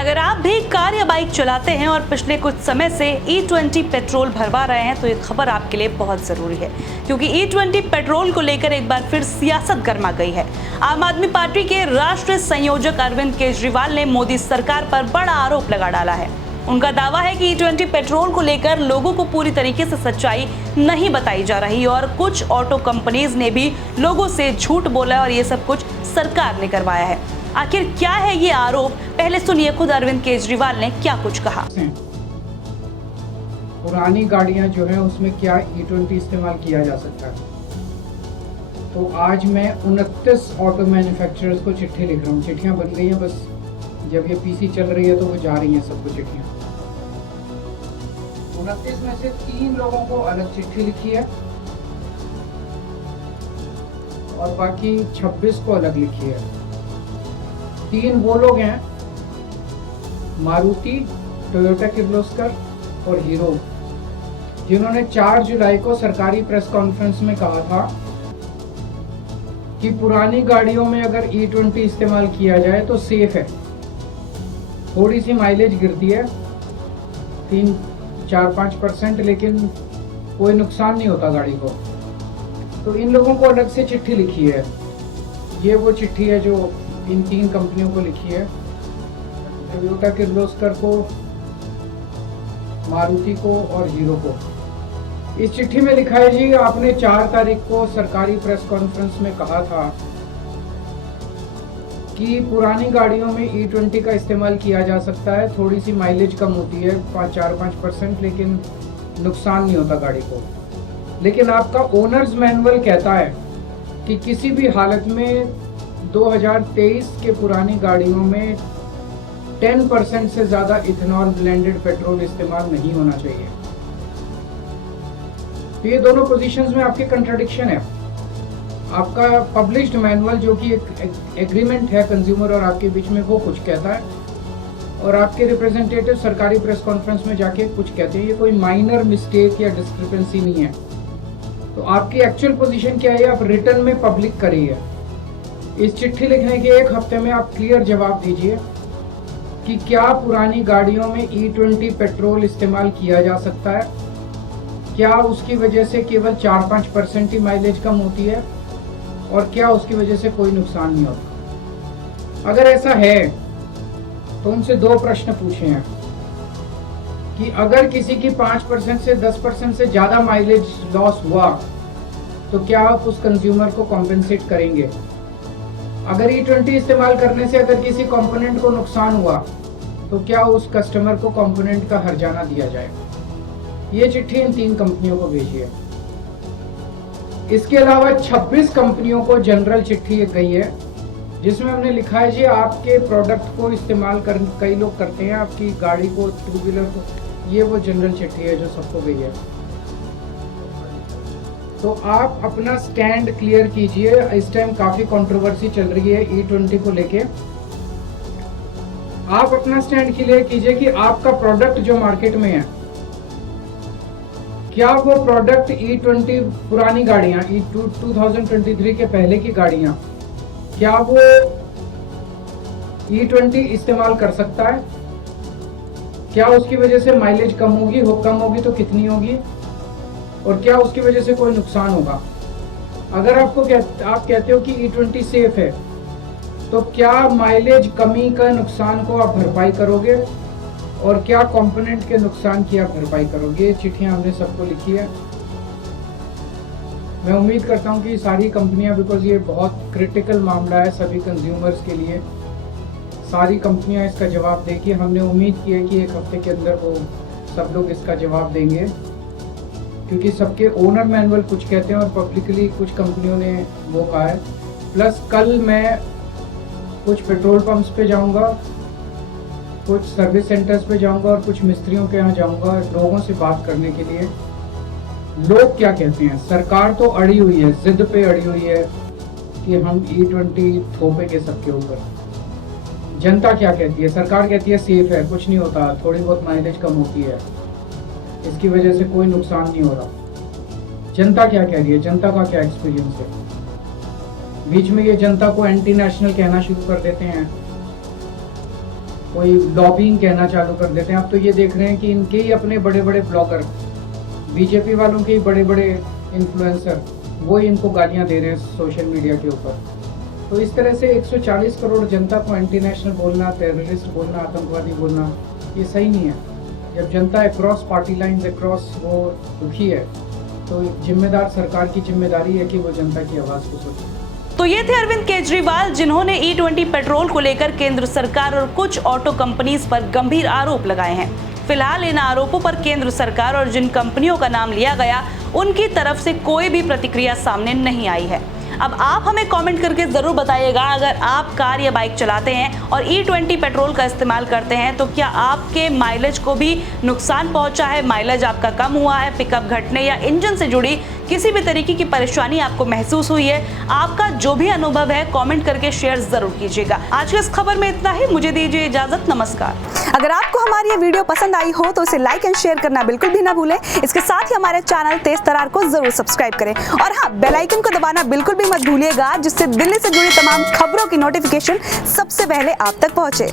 अगर आप भी कार या बाइक चलाते हैं और पिछले कुछ समय से E20 पेट्रोल भरवा रहे हैं तो ये खबर आपके लिए बहुत जरूरी है, क्योंकि E20 पेट्रोल को लेकर एक बार फिर सियासत गर्मा गई है। आम आदमी पार्टी के राष्ट्रीय संयोजक अरविंद केजरीवाल ने मोदी सरकार पर बड़ा आरोप लगा डाला है। उनका दावा है कि E20 पेट्रोल को लेकर लोगों को पूरी तरीके से सच्चाई नहीं बताई जा रही और कुछ ऑटो कंपनीज ने भी लोगों से झूठ बोला और ये सब कुछ सरकार ने करवाया है। आखिर क्या है ये आरोप, पहले सुनिए खुद अरविंद केजरीवाल ने क्या कुछ कहा। पुरानी गाड़ियां जो है उसमें क्या E20 इस्तेमाल किया जा सकता है। तो आज मैं 29 ऑटो मैन्युफैक्चरर्स को चिट्ठी लिख रहा हूँ। चिट्ठियां बन गई हैं, बस जब ये पीसी चल रही है तो वो जा रही हैं सबको चिट्ठियां। 29 में से 3 लोगों को अलग चिट्ठी लिखी है और बाकी 26 को अलग लिखी है। 3 वो लोग हैं, मारुति, टोयोटा किर्लोस्कर और हीरो, जिन्होंने 4 जुलाई को सरकारी प्रेस कॉन्फ्रेंस में कहा था कि पुरानी गाड़ियों में अगर E20 इस्तेमाल किया जाए तो सेफ है। थोड़ी सी माइलेज गिरती है 3-4-5%, लेकिन कोई नुकसान नहीं होता गाड़ी को। तो इन लोगों को अलग से चिट्ठी लिखी है। ये वो चिट्ठी है जो इन 3 कंपनियों को लिखी है, टोयोटा किर्लोस्कर को, मारुति को और हीरो को। इस चिट्ठी में लिखा है, जी आपने 4 तारीख को सरकारी प्रेस कॉन्फ्रेंस में कहा था कि पुरानी गाड़ियों में E20 का इस्तेमाल किया जा सकता है। थोड़ी सी माइलेज कम होती है 4-5%, लेकिन नुकसान नहीं होता गाड़ी को। लेकिन आपका ओनर्स मैनुअल कहता है कि किसी भी हालत में 2023 के पुरानी गाड़ियों में 10% से ज़्यादा इथेनॉल ब्लेंडेड पेट्रोल इस्तेमाल नहीं होना चाहिए। तो ये दोनों पोजीशंस में आपके कंट्राडिक्शन है। आपका पब्लिश्ड मैनुअल, जो कि एक एग्रीमेंट है कंज्यूमर और आपके बीच में, वो कुछ कहता है और आपके रिप्रेजेंटेटिव सरकारी प्रेस कॉन्फ्रेंस में जाके कुछ कहते हैं। ये कोई माइनर मिस्टेक या डिस्क्रिपेंसी नहीं है। तो आपकी एक्चुअल पोजीशन क्या है, आप रिटर्न में पब्लिक करिए। इस चिट्ठी लिखने के 1 हफ्ते में आप क्लियर जवाब दीजिए कि क्या पुरानी गाड़ियों में E20 पेट्रोल इस्तेमाल किया जा सकता है, क्या उसकी वजह से केवल 4-5% ही माइलेज कम होती है और क्या उसकी वजह से कोई नुकसान नहीं होता। अगर ऐसा है तो उनसे 2 प्रश्न पूछे हैं कि अगर किसी की 5% से 10% से ज़्यादा माइलेज लॉस हुआ तो क्या आप उस कंज्यूमर को कॉम्पेंसेट करेंगे। अगर E20 इस्तेमाल करने से अगर किसी कंपोनेंट को नुकसान हुआ तो क्या उस कस्टमर को कंपोनेंट का हर्जाना दिया जाएगा। ये चिट्ठी इन 3 कंपनियों को भेजी है। इसके अलावा 26 कंपनियों को जनरल चिट्ठी गई है, जिसमें हमने लिखा है, जी आपके प्रोडक्ट को इस्तेमाल कर कई लोग करते हैं, आपकी गाड़ी को, 2 व्हीलर को। ये वो जनरल चिट्ठी है जो सबको गई है। तो आप अपना स्टैंड क्लियर कीजिए। इस टाइम काफी कंट्रोवर्सी चल रही है E20 को लेके। आप अपना स्टैंड क्लियर कीजिए कि आपका प्रोडक्ट जो मार्केट में है, क्या वो प्रोडक्ट E20 पुरानी गाड़ियां, 2023 के पहले की गाड़ियां, क्या वो E20 इस्तेमाल कर सकता है। क्या उसकी वजह से माइलेज कम होगी तो कितनी होगी, और क्या उसकी वजह से कोई नुकसान होगा। अगर आप कहते हो कि E20 सेफ है, तो क्या माइलेज कमी का नुकसान को आप भरपाई करोगे और क्या कंपोनेंट के नुकसान की आप भरपाई करोगे। ये चिट्ठियां हमने सबको लिखी है। मैं उम्मीद करता हूं कि सारी कंपनियां, बिकॉज ये बहुत क्रिटिकल मामला है सभी कंज्यूमर्स के लिए, सारी कंपनियां इसका जवाब देंगी। हमने उम्मीद की है कि 1 हफ्ते के अंदर वो सब लोग इसका जवाब देंगे, क्योंकि सबके ओनर मैनुअल कुछ कहते हैं और पब्लिकली कुछ कंपनियों ने वो कहा है। प्लस कल मैं कुछ पेट्रोल पंप्स पे जाऊंगा, कुछ सर्विस सेंटर्स पे जाऊंगा और कुछ मिस्त्रियों के यहाँ जाऊंगा लोगों से बात करने के लिए। लोग क्या कहते हैं। सरकार तो अड़ी हुई है, जिद पे अड़ी हुई है कि हम E20 थोपेंगे सबके ऊपर। जनता क्या कहती है। सरकार कहती है सेफ है, कुछ नहीं होता, थोड़ी बहुत माइलेज कम होती है, इसकी वजह से कोई नुकसान नहीं हो रहा। जनता क्या कह रही है, जनता का क्या एक्सपीरियंस है। बीच में ये जनता को एंटी नेशनल कहना शुरू कर देते हैं कोई लॉबिंग कहना चालू कर देते हैं। अब तो ये देख रहे हैं कि इनके ही अपने बड़े बड़े ब्लॉगर, बीजेपी वालों के ही बड़े बड़े इन्फ्लुएंसर, वो ही इनको गालियां दे रहे हैं सोशल मीडिया के ऊपर। तो इस तरह से 140 करोड़ जनता को एंटी नेशनल बोलना, टेररिस्ट बोलना, आतंकवादी बोलना, ये सही नहीं है। जब जनता अक्रॉस पार्टी लाइन्स अक्रॉस वो दुखी है, तो जिम्मेदार सरकार की जिम्मेदारी है कि वो जनता की आवाज़ को सुने। तो ये थे अरविंद केजरीवाल, जिन्होंने E20 पेट्रोल को लेकर केंद्र सरकार और कुछ ऑटो कंपनीज पर गंभीर आरोप लगाए हैं। फिलहाल इन आरोपों पर केंद्र सरकार और जिन कंपनियों का नाम लिया गया, उनकी तरफ से कोई भी प्रतिक्रिया सामने नहीं आई है। अब आप हमें कमेंट करके जरूर बताइएगा, अगर आप कार या बाइक चलाते हैं और E20 पेट्रोल का इस्तेमाल करते हैं तो क्या आपके माइलेज को भी नुकसान पहुंचा है, माइलेज आपका कम हुआ है, पिकअप घटने या इंजन से जुड़ी किसी भी तरीके की परेशानी आपको महसूस हुई है? आपका जो भी अनुभव है कमेंट करके शेयर जरूर कीजिएगा। आज की इस खबर में इतना ही, मुझे दीजिए इजाजत, नमस्कार। अगर आपको हमारी ये वीडियो पसंद आई हो तो इसे लाइक एंड शेयर करना बिल्कुल भी ना भूलें। इसके साथ ही हमारे चैनल तेज तरार को जरूर सब्सक्राइब करें और हाँ, बेल आइकन को दबाना बिल्कुल भी मत भूलिएगा, जिससे दिल्ली से जुड़ी तमाम खबरों की नोटिफिकेशन सबसे पहले आप तक पहुंचे।